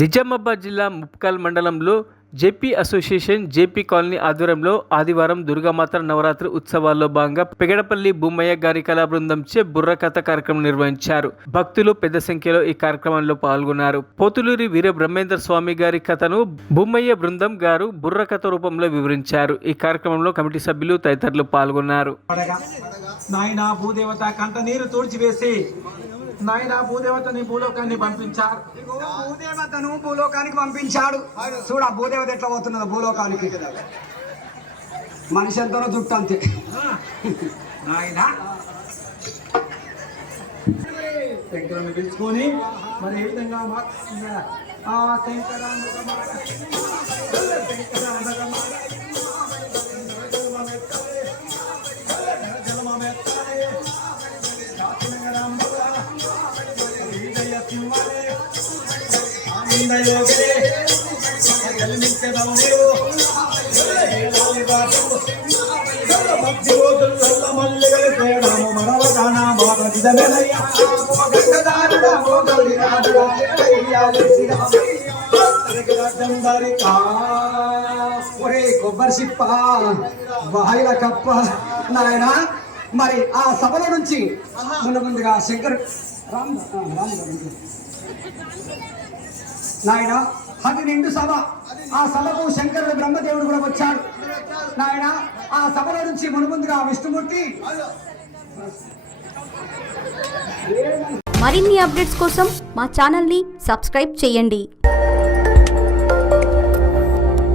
నిజామాబాద్ జిల్లా ముప్కల్ మండలంలో JP association JP colony ఆధ్వర్యంలో ఆదివారం దుర్గామాత నవరాత్రి ఉత్సవాల్లో భాగంగా పెగడపల్లి భూమయ్య గారి కళా బృందంచే బుర్రకథ కార్యక్రమం నిర్వహించారు. భక్తులు పెద్ద సంఖ్యలో ఈ కార్యక్రమంలో పాల్గొన్నారు. పోతులూరి వీర బ్రహ్మేంద్ర స్వామి గారి కథను భూమయ్య బృందం గారు బుర్రకథ రూపంలో వివరించారు. ఈ కార్యక్రమంలో కమిటీ సభ్యులు తదితరులు పాల్గొన్నారు. నాయనా భూదేవతని భూలోకాన్ని పంపించాడు. భూదేవతను భూలోకానికి పంపించాడు. చూడ భూదేవత ఎట్లా పోతున్నదో భూలోకానికి. మనిషి ఎంతనో జుట్టు అంతే. నాయనా శంకరాన్ని పిలుచుకొని మరి ఏ విధంగా కొబ్బరి సిప్ప బాయిల కప్ప నారాయణ. మరి ఆ సభల నుంచి ముందుగా శంకర్ నాయన అది నిండు సభ. ఆ సభకు శంకరుడు బ్రహ్మదేవుడు కూడా వచ్చాడు. నాయన ఆ సభల నుంచి ముందుగా విష్ణుమూర్తి. మరిన్ని అప్డేట్స్ కోసం మా ఛానల్ని సబ్స్క్రైబ్ చేయండి.